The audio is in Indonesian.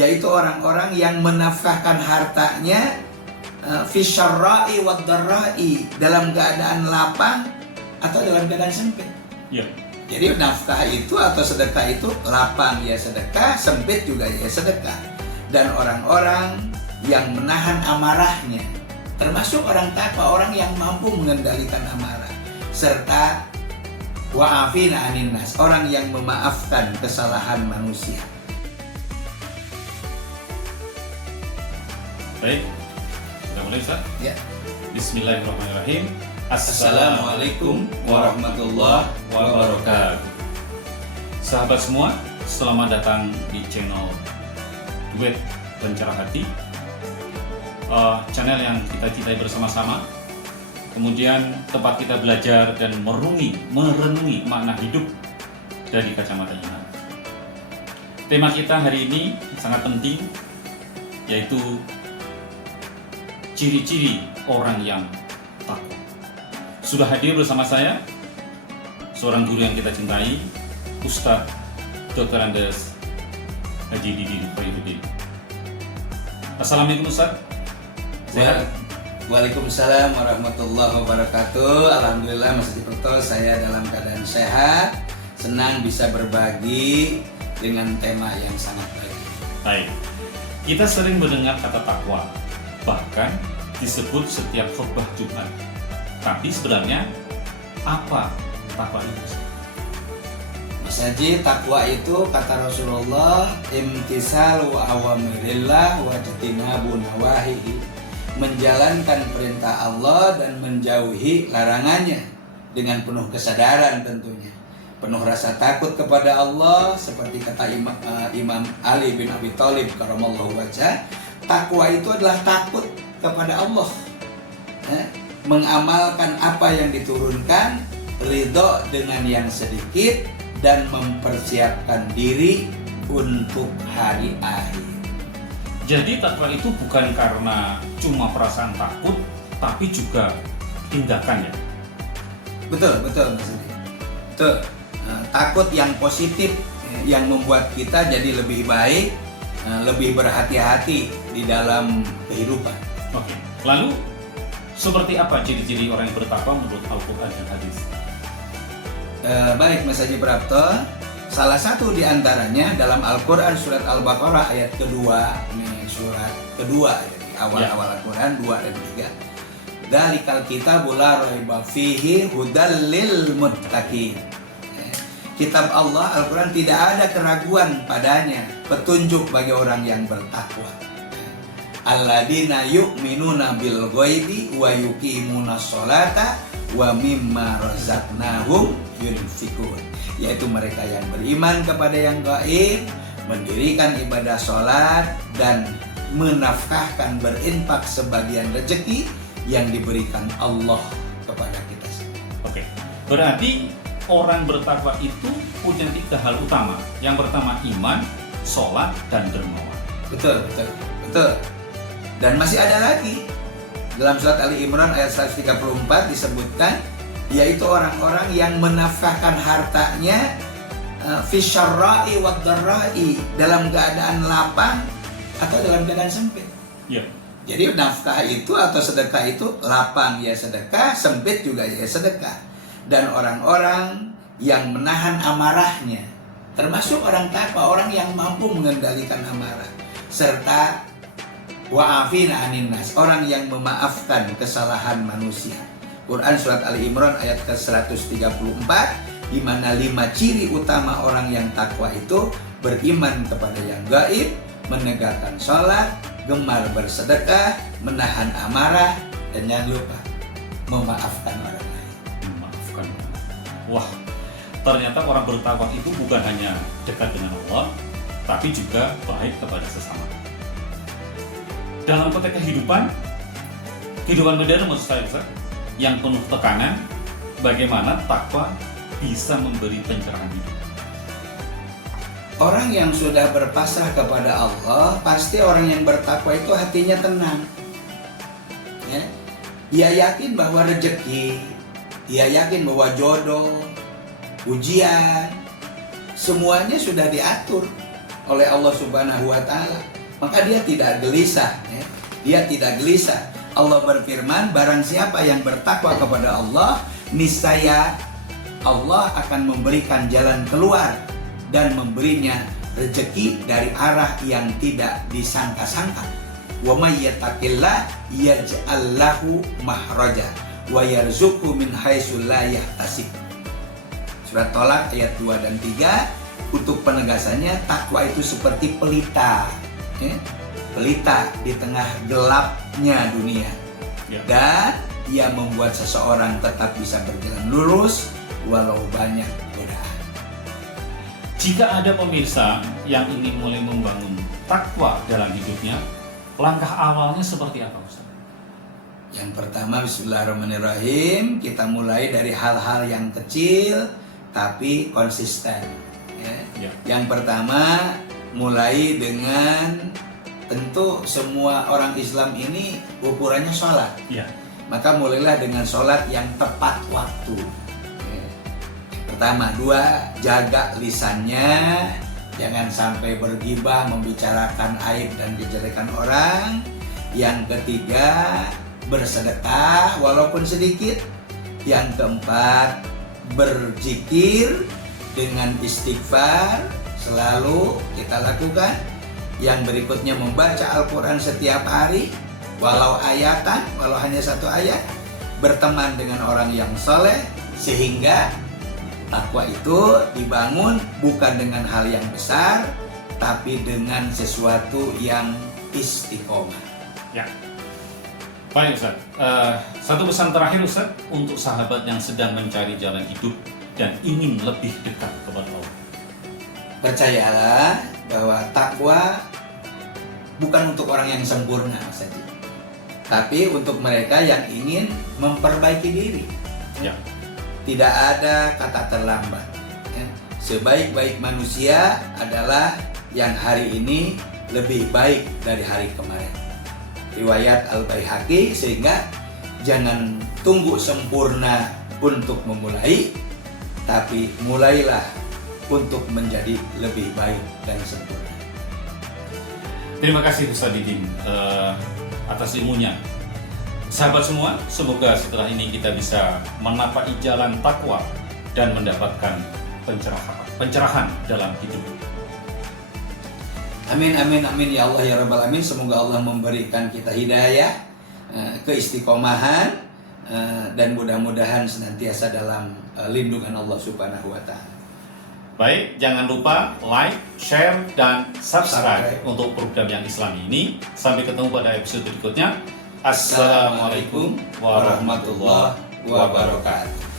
yaitu orang-orang yang menafkahkan hartanya fi syarra'i wad dharra'i, dalam keadaan lapang atau dalam keadaan sempit. Ya. Jadi nafkah itu atau sedekah itu lapang ya sedekah, sempit juga ya sedekah. Dan orang-orang yang menahan amarahnya, termasuk orang takwa, orang yang mampu mengendalikan amarah, serta wa'afina 'anin nas, orang yang memaafkan kesalahan manusia. Baik, sudah mulai Ustaz? Ya. Bismillahirrahmanirrahim. Assalamualaikum warahmatullahi wabarakatuh. Sahabat semua, selamat datang di channel Duet Pencerah Hati, channel yang kita cintai bersama-sama. Kemudian tempat kita belajar dan merenungi makna hidup dari kacamata iman. Tema kita hari ini sangat penting, yaitu ciri-ciri orang yang takwa. Sudah hadir bersama saya seorang guru yang kita cintai, Ustadz Dr. Andes Haji Didin Khairuddin. Assalamualaikum Ustadz. Sehat? Waalaikumsalam warahmatullahi wabarakatuh. Alhamdulillah Mas Ciputo, saya dalam keadaan sehat, senang bisa berbagi dengan tema yang sangat baik. Baik. Kita sering mendengar kata takwa, bahkan disebut setiap khutbah Jumat. Tapi sebenarnya apa takwa itu? Mas Haji, takwa itu kata Rasulullah, imtisalu awamirillah wa jtinabu nawahihi, menjalankan perintah Allah dan menjauhi larangannya dengan penuh kesadaran tentunya, penuh rasa takut kepada Allah, seperti kata Imam Ali bin Abi Thalib karamallahu wajhah. Takwa itu adalah takut kepada Allah, mengamalkan apa yang diturunkan, ridho dengan yang sedikit, dan mempersiapkan diri untuk hari akhir. Jadi takwa itu bukan karena cuma perasaan takut, tapi juga tindakan ya? Betul Mas Adi. Betul. Takut yang positif, yang membuat kita jadi lebih baik, lebih berhati-hati di dalam kehidupan. Oke. Lalu seperti apa ciri-ciri orang yang bertakwa menurut Al-Quran dan Hadis? Baik Mas Haji Prapto, salah satu di antaranya dalam Al-Quran surat Al-Baqarah ayat kedua, ini surat kedua di awal-awal Al-Quran 2 dan 3. Dzalikal kitabul la raiba fihi hudal lil muttaqin. Kitab Allah Al-Quran tidak ada keraguan padanya, petunjuk bagi orang yang bertakwa. Alladzina yu'minuna bil ghaibi wa yuqimuna sholata wa mimma razaqnahum yunfikun, yaitu mereka yang beriman kepada yang gaib, mendirikan ibadah sholat, dan menafkahkan berinfak sebagian rezeki yang diberikan Allah kepada kita semua. Oke. Berarti orang bertakwa itu punya 3 hal utama. Yang pertama iman, sholat, dan dermawan. Betul. Dan masih ada lagi. Dalam surat Ali Imran ayat 134 disebutkan, yaitu orang-orang yang menafkahkan hartanya fi syarra'i wad dharra'i, dalam keadaan lapang atau dalam keadaan sempit. Ya. Jadi nafkah itu atau sedekah itu lapang ya sedekah, sempit juga ya sedekah. Dan orang-orang yang menahan amarahnya, termasuk orang takwa, orang yang mampu mengendalikan amarah, serta wa'afina 'anin nas, orang yang memaafkan kesalahan manusia. Quran surat Ali Imran ayat ke-134, di mana 5 ciri utama orang yang takwa itu: beriman kepada yang gaib, menegakkan sholat, gemar bersedekah, menahan amarah, dan jangan lupa memaafkan orang lain. Memaafkan. Wah, ternyata orang bertakwa itu bukan hanya dekat dengan Allah, tapi juga baik kepada sesama. Dalam konteks kehidupan modern maksud saya, Ustaz, yang penuh tekanan, bagaimana takwa bisa memberi pencerahan hidup? Orang yang sudah berpasrah kepada Allah, pasti orang yang bertakwa itu hatinya tenang. Ya. Ia yakin bahwa rezeki, ia yakin bahwa jodoh, ujian, semuanya sudah diatur oleh Allah Subhanahu wa taala, maka dia tidak gelisah, ya. Dia tidak gelisah. Allah berfirman, barang siapa yang bertakwa kepada Allah, niscaya Allah akan memberikan jalan keluar dan memberinya rezeki dari arah yang tidak disangka-sangka. Wa may yattaqillah yaj'al lahu mahraja wa yarzuqhu min haitsu la yahtasib. Surat Tolak ayat 2 dan 3. Untuk penegasannya, takwa itu seperti pelita, ya? Pelita di tengah gelapnya dunia, Ya. dan ia membuat seseorang tetap bisa berjalan lurus walau banyak godaan. Jika ada pemirsa yang ingin mulai membangun takwa dalam hidupnya, langkah awalnya seperti apa, Ustaz? Yang pertama, bismillahirrahmanirrahim, kita mulai dari hal-hal yang kecil tapi konsisten, ya. Ya. Yang pertama, mulai dengan, tentu semua orang Islam ini ukurannya sholat, Ya. maka mulailah dengan sholat yang tepat waktu, ya. Pertama. Dua, jaga lisannya, jangan sampai bergibah, membicarakan aib dan kejelekan orang. Yang ketiga, bersedekah walaupun sedikit. Yang keempat, berzikir dengan istighfar selalu kita lakukan. Yang berikutnya, membaca Al-Quran setiap hari, walau ayatan, walau hanya satu ayat. Berteman dengan orang yang soleh, sehingga takwa itu dibangun bukan dengan hal yang besar, tapi dengan sesuatu yang istiqomah. Ya. Baik, Ustaz. Satu pesan terakhir, Ustaz, untuk sahabat yang sedang mencari jalan hidup dan ingin lebih dekat kepada Allah. Percayalah bahwa takwa bukan untuk orang yang sempurna saja, tapi untuk mereka yang ingin memperbaiki diri. Ya. Tidak ada kata terlambat, ya. Sebaik-baik manusia adalah yang hari ini lebih baik dari hari kemarin. Riwayat Al-Baihaqi. Sehingga jangan tunggu sempurna untuk memulai, tapi mulailah untuk menjadi lebih baik dan sempurna. Terima kasih Ustaz Didin atas ilmunya. Sahabat semua, semoga setelah ini kita bisa menapai jalan takwa dan mendapatkan pencerahan dalam hidup. Amin, amin, amin ya Allah ya Rabbal Alamin. Semoga Allah memberikan kita hidayah, keistiqomahan, dan mudah-mudahan senantiasa dalam lindungan Allah Subhanahu wa Ta'ala. Baik, jangan lupa like, share, dan subscribe untuk program yang Islami ini. Sampai ketemu pada episode berikutnya. Assalamualaikum warahmatullahi wabarakatuh.